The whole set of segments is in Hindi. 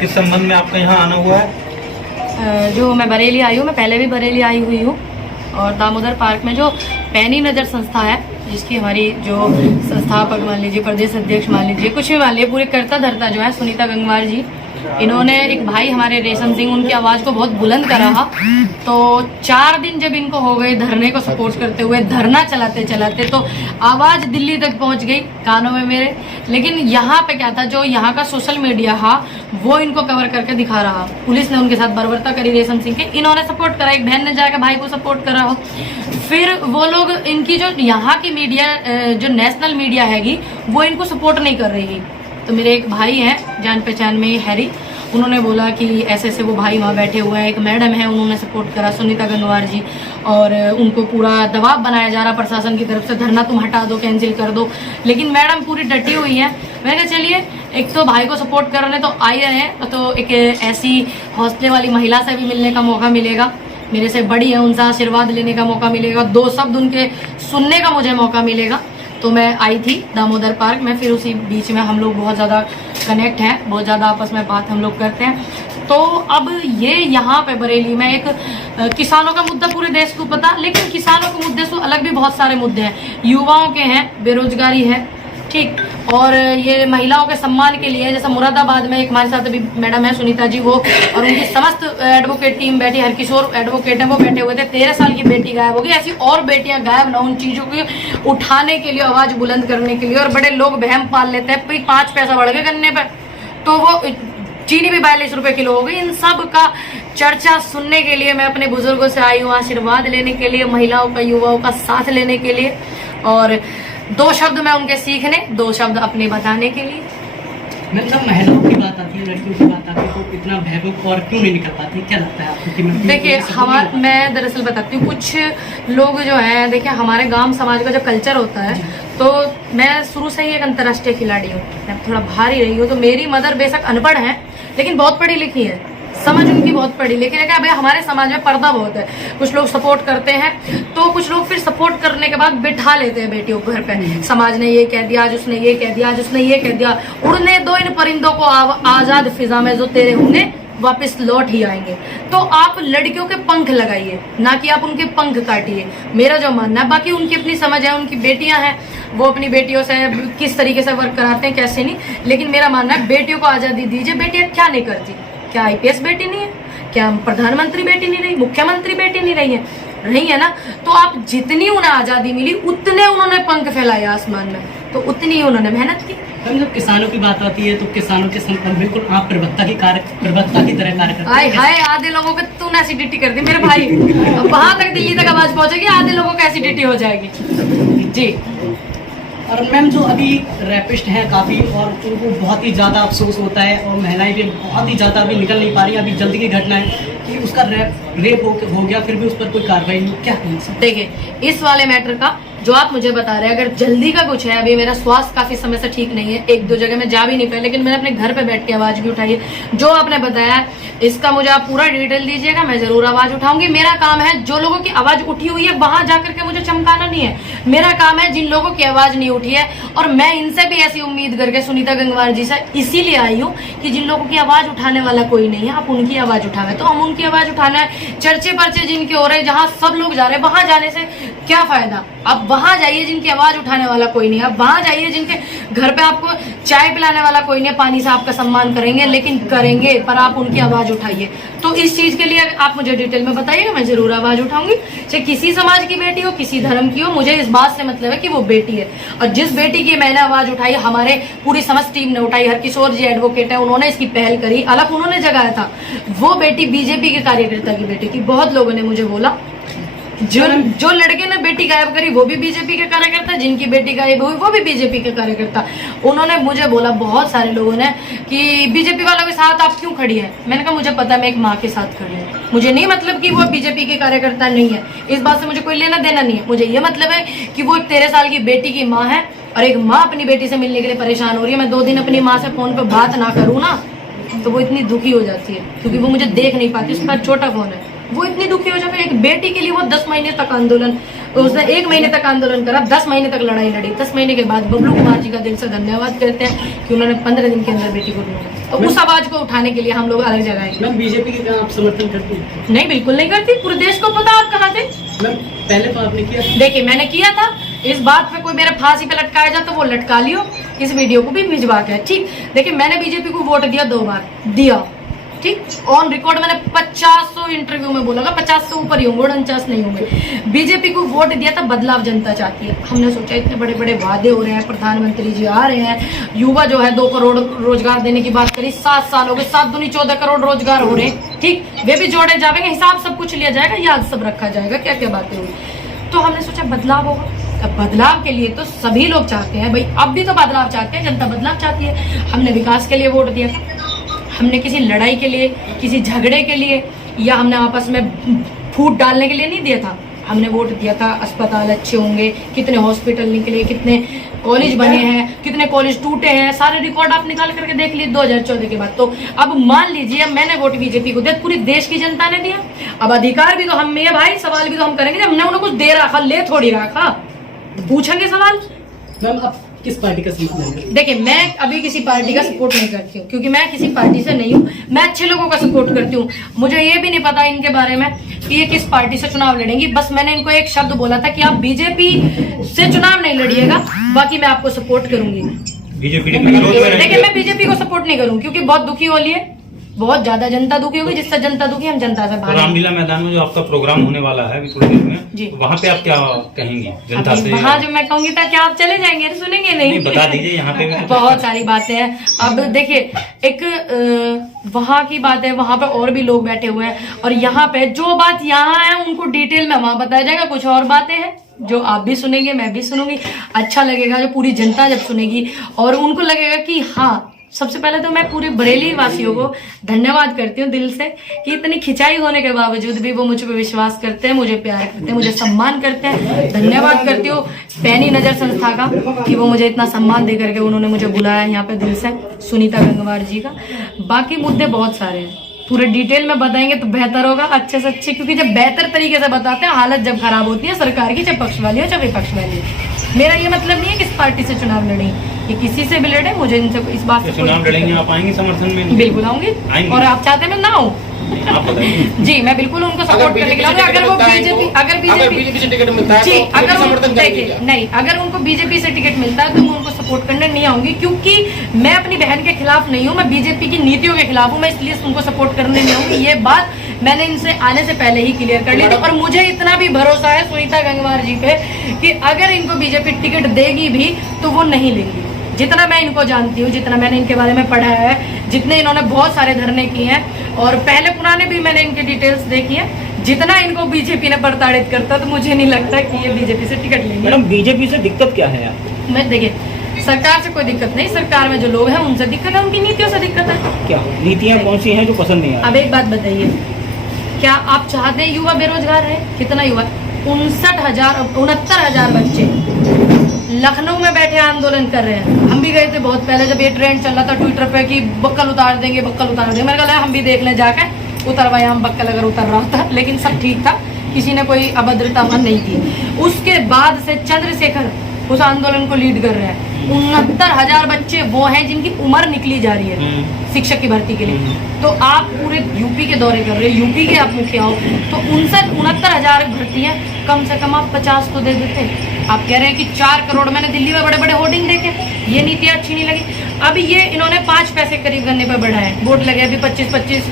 किस संबंध में आपका यहाँ आना हुआ है? जो मैं बरेली आई हूँ, मैं पहले भी बरेली आई हुई हूँ, और दामोदर पार्क में जो पैनी नज़र संस्था है, जिसकी हमारी जो संस्थापक मान लीजिए, प्रदेश अध्यक्ष मान लीजिए, कुछ भी मान लीजिए, पूरे करता धरता जो है सुनीता गंगवार जी, इन्होंने एक भाई हमारे रेशम सिंह, उनकी आवाज़ को बहुत बुलंद करा। तो 4 दिन जब इनको हो गए धरने को सपोर्ट करते हुए, धरना चलाते चलाते, तो आवाज़ दिल्ली तक पहुंच गई कानों में मेरे। लेकिन यहाँ पे क्या था, जो यहाँ का सोशल मीडिया था वो इनको कवर करके दिखा रहा। पुलिस ने उनके साथ बर्बरता करी रेशम सिंह के, इन्होंने सपोर्ट करा, एक बहन ने जाकर भाई को सपोर्ट करा हो। फिर वो लोग, इनकी जो यहाँ की मीडिया, जो नेशनल मीडिया हैगी, वो इनको सपोर्ट नहीं कर रही। तो मेरे एक भाई हैं जान पहचान में, हैरी, उन्होंने बोला कि ऐसे ऐसे वो भाई वहाँ बैठे हुए हैं, एक मैडम है, उन्होंने सपोर्ट करा सुनीता गंगवार जी, और उनको पूरा दबाव बनाया जा रहा प्रशासन की तरफ से, धरना तुम हटा दो, कैंसिल कर दो। लेकिन मैडम पूरी डटी हुई है। मैंने कहा चलिए, एक तो भाई को सपोर्ट करने तो आए हैं, तो एक ऐसी हौसले वाली महिला से भी मिलने का मौका मिलेगा, मेरे से बड़ी है, उनसे आशीर्वाद लेने का मौका मिलेगा, 2 शब्द उनके सुनने का मुझे मौका मिलेगा। तो मैं आई थी दामोदर पार्क में, फिर उसी बीच में हम लोग बहुत ज़्यादा कनेक्ट हैं, बहुत ज़्यादा आपस में बात हम लोग करते हैं। तो अब ये यहाँ पे बरेली में एक किसानों का मुद्दा पूरे देश को पता, लेकिन किसानों के मुद्दे से अलग भी बहुत सारे मुद्दे हैं, युवाओं के हैं, बेरोजगारी है, ठीक, और ये महिलाओं के सम्मान के लिए, जैसा मुरादाबाद में एक हमारे साथ अभी मैडम है सुनीता जी, वो और उनकी समस्त एडवोकेट टीम बैठी, हरकिशोर एडवोकेट है, वो बैठे हुए थे। 13 साल की बेटी गायब हो गई, ऐसी और बेटियां गायब ना, उन चीजों को उठाने के लिए, आवाज बुलंद करने के लिए। और बड़े लोग बहम पाल लेते हैं, 5 पैसा बढ़ गए गन्ने पर, तो वो चीनी भी 42 रुपए किलो हो गई। इन सब का चर्चा सुनने के लिए मैं अपने बुजुर्गों से आई हूँ, आशीर्वाद लेने के लिए, महिलाओं का, युवाओं का साथ लेने के लिए, और 2 शब्द मैं उनके सीखने, 2 शब्द अपने बताने के लिए। मतलब महिलाओं की बात आती है, लड़कियों की बात आती है, तो इतना भयभीत और क्यों नहीं निकल पाती, क्या लगता है आपको? देखिए, मैं दरअसल बताती हूँ, कुछ लोग जो हैं, देखिए हमारे गांव समाज का जो कल्चर होता है, तो मैं शुरू से ही एक अंतर्राष्ट्रीय खिलाड़ी हूँ, मैं थोड़ा भारी रही हूँ। तो मेरी मदर बेशक अनपढ़ है, लेकिन बहुत पढ़ी लिखी है, समझ उनकी बहुत पड़ी, लेकिन क्या भाई, हमारे समाज में पर्दा बहुत है। कुछ लोग सपोर्ट करते हैं, तो कुछ लोग फिर सपोर्ट करने के बाद बिठा लेते हैं बेटियों को घर पे। समाज ने ये कह दिया, आज उसने ये कह दिया, आज उसने ये कह दिया, उड़ने दो इन परिंदों को आजाद फिजा में, जो तेरे होंगे वापस लौट ही आएंगे। तो आप लड़कियों के पंख लगाइए, ना कि आप उनके पंख काटिए, मेरा जो मानना है। बाकी उनकी अपनी समझ है, उनकी बेटियां हैं, वो अपनी बेटियों से किस तरीके से वर्क कराते हैं, कैसे नहीं, लेकिन मेरा मानना है बेटियों को आजादी दीजिए। बेटियां क्या नहीं करती, क्या आईपीएस बेटी नहीं है, क्या प्रधानमंत्री बेटी नहीं रही, मुख्यमंत्री बेटी नहीं रही है ना। तो आप जितनी उन्हें आजादी मिली, उतने उन्होंने पंख फैलाए आसमान में, तो उतनी ही उन्होंने मेहनत की। हम जब किसानों की बात आती है, तो किसानों के संबंध बिल्कुल आप प्रवक्ता की तरह कार्य करते हैं। हाय, आधे लोगों को तूने एसिडिटी कर दी मेरे भाई, वहां तक दिल्ली तक आवाज पहुंचेगी, आधे लोगों को एसिडिटी हो जाएगी जी। और मैम, जो अभी रैपिस्ट हैं काफ़ी, और उनको बहुत ही ज़्यादा अफसोस होता है, और महिलाएं भी बहुत ही ज़्यादा अभी निकल नहीं पा रही। अभी जल्दी की घटना है कि उसका रेप हो गया, फिर भी उस पर कोई कार्रवाई नहीं, क्या कहें? देखिए, इस वाले मैटर का जो आप मुझे बता रहे हैं, अगर जल्दी का कुछ है, अभी मेरा स्वास्थ्य काफी समय से ठीक नहीं है, 1-2 जगह में जा भी नहीं पाई, लेकिन मैंने अपने घर पे बैठ के आवाज भी उठाई है। जो आपने बताया इसका मुझे आप पूरा डिटेल दीजिएगा, मैं जरूर आवाज उठाऊंगी। मेरा काम है, जो लोगों की आवाज उठी हुई है वहां जाकर के मुझे चमकाना नहीं है, मेरा काम है जिन लोगों की आवाज नहीं उठी है। और मैं इनसे भी ऐसी उम्मीद करके सुनीता गंगवार जी से इसीलिए आई हूँ कि जिन लोगों की आवाज उठाने वाला कोई नहीं है, आप उनकी आवाज उठावे, तो हम उनकी आवाज उठाना है। चर्चे पर्चे जिनके हो रहे, जहाँ सब लोग जा रहे हैं, वहां जाने से क्या फायदा? अब वहां जाइए जिनकी आवाज उठाने वाला कोई नहीं, अब वहां जाइए जिनके घर पे आपको चाय पिलाने वाला कोई नहीं, पानी से आपका सम्मान करेंगे, लेकिन करेंगे, पर आप उनकी आवाज उठाइए। तो इस चीज के लिए आप मुझे डिटेल में बताइएगा, मैं जरूर आवाज उठाऊंगी। चाहे किसी समाज की बेटी हो, किसी धर्म की हो, मुझे इस बात से मतलब है कि वो बेटी है। और जिस बेटी की मैंने आवाज उठाई, हमारे पूरी समस्त टीम ने उठाई, हरकिशोर जी एडवोकेट है, उन्होंने इसकी पहल करी, अलग उन्होंने जगाया था। वो बेटी बीजेपी के कार्यकर्ता की बेटी थी। बहुत लोगों ने मुझे बोला, जो लड़के ने बेटी गायब करी वो भी बीजेपी के कार्यकर्ता, जिनकी बेटी गायब हुई वो भी बीजेपी के कार्यकर्ता। उन्होंने मुझे बोला, बहुत सारे लोगों ने, कि बीजेपी वालों के साथ आप क्यों खड़ी है? मैंने कहा मुझे पता है, मैं एक माँ के साथ खड़ी हूँ, मुझे नहीं मतलब कि वो बीजेपी के कार्यकर्ता नहीं है, इस बात से मुझे कोई लेना देना नहीं है। मुझे ये मतलब है कि वो 13 साल की बेटी की माँ है, और एक माँ अपनी बेटी से मिलने के लिए परेशान हो रही है। मैं 2 दिन अपनी माँ से फोन पे बात ना करूँ ना, तो वो इतनी दुखी हो जाती है, क्योंकि वो मुझे देख नहीं पाती, उसके पास छोटा फोन है। वो इतनी दुखी हो जाएगा। एक बेटी के लिए वो 10 महीने तक आंदोलन, उसने 1 महीने तक आंदोलन करा, 10 महीने तक लड़ाई लड़ी। 10 महीने के बाद बबलू कुमार जी का दिल से धन्यवाद करते हैं कि उन्होंने 15 दिन के अंदर बेटी को ढूंढा। तो उस आवाज को उठाने के लिए हम लोग अलग जगह आएंगे। मैम बीजेपी के आप समर्थन करती हैं? नहीं, बिल्कुल नहीं करती। पूरे देश को पता आप कहाँ थे। मैम पहले तो आपने किया, देखिए मैंने किया था। इस बात पे कोई मेरे फांसी पे लटकाया जाए तो वो लटका लियो, इस वीडियो को भी भिजवा के। ठीक, देखिए मैंने बीजेपी को वोट दिया 2 बार दिया, ठीक, ऑन रिकॉर्ड मैंने 50 इंटरव्यू में बोला, 50 से ऊपर ही होंगे, 49 नहीं होंगे। बीजेपी को वोट दिया था, बदलाव जनता चाहती है। हमने सोचा इतने बड़े बड़े वादे हो रहे हैं, प्रधानमंत्री जी आ रहे हैं, युवा जो है 2 करोड़ रोजगार देने की बात करी, 7 साल हो गए, 7 दूनी 14 करोड़ रोजगार हो रहे हैं, ठीक, वे भी जोड़े जाएंगे, हिसाब सब कुछ लिया जाएगा, याद सब रखा जाएगा क्या क्या बातें हुई। तो हमने सोचा बदलाव होगा। अब बदलाव के लिए तो सभी लोग चाहते हैं भाई, अब भी तो बदलाव चाहते हैं, जनता बदलाव चाहती है। हमने विकास के लिए वोट दिया था, हमने किसी लड़ाई के लिए, किसी झगड़े के लिए या हमने आपस में फूट डालने के लिए नहीं दिया था। हमने वोट दिया था अस्पताल अच्छे होंगे, कितने हॉस्पिटल निकले, कितने कॉलेज बने हैं, कितने कॉलेज टूटे हैं, सारे रिकॉर्ड आप निकाल करके देख लीजिए 2014 के बाद। तो अब मान लीजिए मैंने वोट बीजेपी को दिया, पूरी देश की जनता ने दिया। अब अधिकार भी तो हम में है भाई, सवाल भी तो हम करेंगे। हमने उन्हें कुछ दे रखा, ले थोड़ी रखा, पूछेंगे सवाल। मैम आप किस पार्टी का समर्थन करती हैं? देखिए मैं अभी किसी पार्टी का सपोर्ट नहीं करती हूँ, क्योंकि मैं किसी पार्टी से नहीं हूँ। मैं अच्छे लोगों का सपोर्ट करती हूँ। मुझे ये भी नहीं पता इनके बारे में कि ये किस पार्टी से चुनाव लड़ेंगी। बस मैंने इनको एक शब्द बोला था कि आप बीजेपी से चुनाव नहीं लड़िएगा, बाकी मैं आपको सपोर्ट करूंगी। बीजेपी देखिए मैं बीजेपी को सपोर्ट नहीं करूँ, क्योंकि बहुत दुखी हो रही है, बहुत ज्यादा जनता दुखी होगी। जिससे जनता दुखी, हम जनता से भाग। रामलीला मैदान में जो आपका प्रोग्राम होने वाला है अभी थोड़ी देर में, जी, वहाँ पे आप क्या कहेंगी जनता से? वहाँ जो मैं कहूंगी था, क्या आप चले जाएंगे? सुनेंगे नहीं, बता दीजिए। यहाँ पे बहुत सारी बातें हैं। अब देखिए एक वहाँ की बात है, वहाँ पे और भी लोग बैठे हुए हैं, और यहाँ पे जो बात यहाँ है उनको डिटेल में वहाँ बताया जाएगा। कुछ और बातें हैं जो आप भी सुनेंगे, मैं भी सुनूंगी। अच्छा लगेगा जो पूरी जनता जब सुनेगी, और उनको लगेगा कि हाँ। सबसे पहले तो मैं पूरे बरेली वासियों को धन्यवाद करती हूँ दिल से कि इतनी खिंचाई होने के बावजूद भी वो मुझ पर विश्वास करते हैं, मुझे प्यार करते हैं, मुझे सम्मान करते हैं। धन्यवाद करती हूँ पैनी नजर संस्था का कि वो मुझे इतना सम्मान दे करके उन्होंने मुझे बुलाया यहाँ पे दिल से, सुनीता गंगवार जी का। बाकी मुद्दे बहुत सारे हैं, पूरे डिटेल में बताएंगे तो बेहतर होगा, अच्छे से अच्छे, क्योंकि जब बेहतर तरीके से बताते हैं हालत जब खराब होती है सरकार की, चाहे पक्ष वाली हो चाहे विपक्ष वाली हो। मेरा ये मतलब नहीं है किस पार्टी से चुनाव लड़े, ये किसी से भी लड़े, मुझे इनसे इस बात से चुनाव लड़ेंगे, आप आएंगे समर्थन में? बिल्कुल आऊंगी। और आप चाहते हैं मैं ना आऊँ? आप बताइए। जी मैं बिल्कुल उनको सपोर्ट करने के लिए, अगर वो बीजेपी से टिकट मिलता है जी, तो अगर समर्थन देखिए नहीं, अगर उनको बीजेपी से टिकट मिलता है तो मैं उनको सपोर्ट करने नहीं आऊंगी, क्योंकि मैं अपनी बहन के खिलाफ नहीं हूँ, मैं बीजेपी की नीतियों के खिलाफ हूँ। मैं इसलिए उनको सपोर्ट करने नहीं आऊंगी। ये बात मैंने इनसे आने से पहले ही क्लियर कर ली थी, और मुझे इतना भी भरोसा है सुनीता गंगवार जी पे कि अगर इनको बीजेपी टिकट देगी भी तो वो नहीं लेंगी। जितना मैं इनको जानती हूँ, जितना मैंने इनके बारे में पढ़ा है, जितने इन्होंने बहुत सारे धरने किए हैं, और पहले पुराने भी मैंने इनके डिटेल्स देखी है, जितना इनको बीजेपी ने प्रताड़ित करता, तो मुझे नहीं लगता कि ये बीजेपी से टिकट लेंगे। मैडम बीजेपी से दिक्कत क्या है यार? मैं देखिए सरकार से कोई दिक्कत नहीं, सरकार में जो लोग हैं उनसे दिक्कत है, उनकी नीतियों से दिक्कत है। क्या नीतियाँ कौन सी हैं जो पसंद नहीं आ अब एक बात बताइए, क्या आप चाहते हैं युवा बेरोजगार है? कितना युवा? 69,000 बच्चे लखनऊ में बैठे आंदोलन कर रहे हैं। हम भी गए थे बहुत पहले, जब ये ट्रेंड चल रहा था ट्विटर पे कि बक्कल उतार देंगे, बक्कल उतार देंगे। मैंने कहा हम भी देख लें जाकर, उतरवाए हम बक्कल अगर उतर रहा था, लेकिन सब ठीक था, किसी ने कोई अभद्रता नहीं की। उसके बाद से चंद्रशेखर उस आंदोलन को लीड कर रहे हैं। 69,000 बच्चे वो हैं जिनकी उम्र निकली जा रही है शिक्षक की भर्ती के लिए। तो आप पूरे यूपी के दौरे कर रहे हो, यूपी के आप मुखिया हो, तो 69,000 भर्तियां कम से कम आप 50 तो दे देते। आप कह रहे हैं कि 4 करोड़, मैंने दिल्ली में बड़े बड़े होर्डिंग देखे, ये नीति अच्छी नहीं लगी। अब ये इन्होंने 5 पैसे करीब गन्ने पर बढ़ाए, बोर्ड लगे अभी 25-25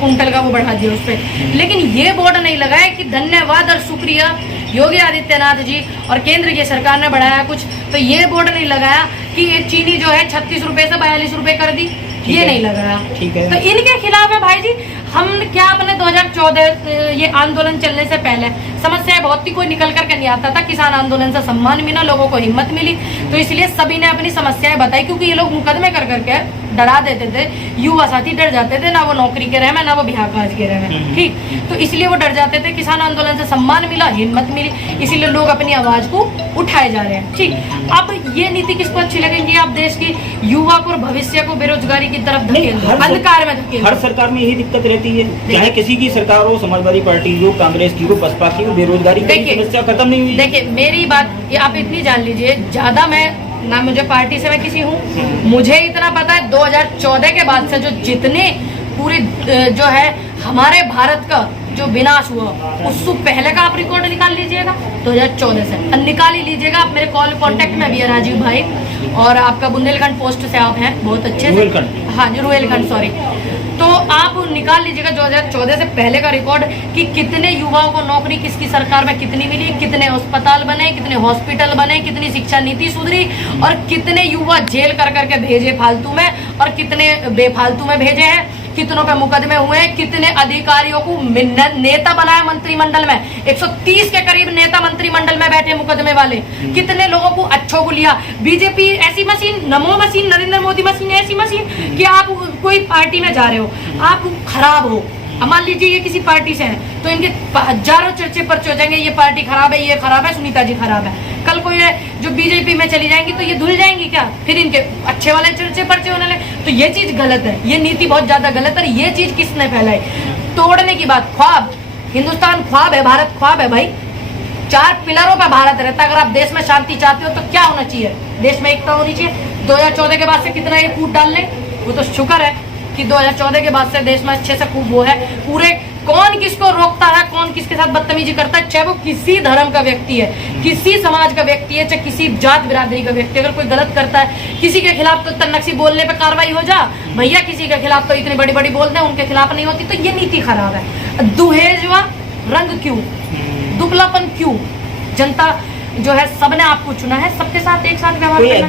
कुंटल का वो बढ़ा दिया उस पर, लेकिन ये बोर्ड नहीं लगाए कि धन्यवाद और शुक्रिया योगी आदित्यनाथ जी और केंद्र की सरकार ने बढ़ाया कुछ, तो ये बोर्ड नहीं लगाया कि ये चीनी जो है 36 रुपए से 42 रुपए कर दी, ये नहीं लगाया। ठीक है, तो इनके खिलाफ है भाई जी। हम क्या अपने 2014 ये आंदोलन चलने से पहले समस्याएं बहुत थी, कोई निकल करके नहीं आता था। किसान आंदोलन से सम्मान मिला, लोगों को हिम्मत मिली, तो इसलिए सभी ने अपनी समस्याएं बताई, क्योंकि ये लोग मुकदमे कर करके डरा देते थे, युवा साथी डर जाते थे, ना वो नौकरी के रहे में, ना वो बिहार काज के रहे में, ठीक। तो इसलिए वो डर जाते थे। किसान आंदोलन से सम्मान मिला, हिम्मत मिली, इसीलिए लोग अपनी आवाज को उठाए जा रहे हैं, ठीक। अब ये नीति किसको अच्छी लगेगी? आप देश की युवा को और भविष्य को बेरोजगारी की तरफ धकेल दो, अंधकार में धकेल दो। हर सरकार में यही दिक्कत रहती है, चाहे किसी की सरकार हो, समाजवादी पार्टी हो, कांग्रेस की हो, बसपा की हो, बेरोजगारी की समस्या खत्म नहीं हुई। देखिए मेरी बात ये आप इतनी जान लीजिए, ज्यादा मैं ना मुझे पार्टी से मैं किसी हूँ, मुझे इतना पता है 2014 के बाद से जो जितने पूरे जो है हमारे भारत का जो विनाश हुआ, उससे पहले का आप रिकॉर्ड निकाल लीजिएगा 2014 से, निकाल ही लीजिएगा। आप मेरे कॉल कांटेक्ट में भी है राजीव भाई, और आपका बुंदेलखंड पोस्ट से आप हैं बहुत अच्छे से, हाँ जी रुहेलखंड सॉरी, तो आप निकाल लीजिएगा 2014 से पहले का रिकॉर्ड कि कितने युवाओं को नौकरी किसकी सरकार में कितनी मिली, कितने अस्पताल बने, कितने हॉस्पिटल बने, कितनी शिक्षा नीति सुधरी, और कितने युवा जेल कर करके भेजे फालतू में, और कितने बेफालतू में भेजे हैं, कितनों पे मुकदमे हुए हैं, कितने अधिकारियों को नेता बनाया मंत्रिमंडल में, 130 के करीब नेता मंत्रिमंडल में बैठे मुकदमे वाले, कितने लोगों को अच्छों को लिया। बीजेपी ऐसी मशीन, नमो मशीन, नरेंद्र मोदी मशीन, ऐसी मशीन कि आप कोई पार्टी में जा रहे हो, आप खराब हो, मान लीजिए ये किसी पार्टी से है तो इनके हजारों चर्चे पर्चे हो जाएंगे, ये पार्टी खराब है, ये खराब है, सुनीता जी खराब है। कल को ये जो बीजेपी में चली जाएंगी तो ये धुल जाएंगी क्या? फिर इनके अच्छे वाले चर्चे पर्चे होने लगे। तो ये चीज गलत है, ये नीति बहुत ज्यादा गलत है। ये चीज किसने फैलाई? तोड़ने की बात। ख्वाब, हिंदुस्तान ख्वाब है, भारत ख्वाब है भाई। 4 पिलरों पर भारत रहता है। अगर आप देश में शांति चाहते हो तो क्या होना चाहिए? देश में एकता होनी चाहिए। 2014 के बाद से कितना ये कूट डाल ले, वो तो शुक्र है कि 2014 के बाद से देश में अच्छे से खूब वो है। पूरे कौन किसको रोकता है, कौन किसके साथ बदतमीजी करता है, चाहे वो किसी धर्म का व्यक्ति है, किसी समाज का व्यक्ति है, चाहे किसी जात बिरादरी का व्यक्ति, अगर कोई गलत करता है किसी के खिलाफ तो तन्नक्सी बोलने पे कार्रवाई हो जा भैया, किसी के खिलाफ तो इतनी बड़ी बड़ी बोलते हैं, उनके खिलाफ नहीं होती। तो ये नीति खराब है। दुहेजवा रंग क्यों, दुबलापन क्यों? जनता जो है सबने आपको चुना है, सबके साथ एक साथ व्यवहार करना।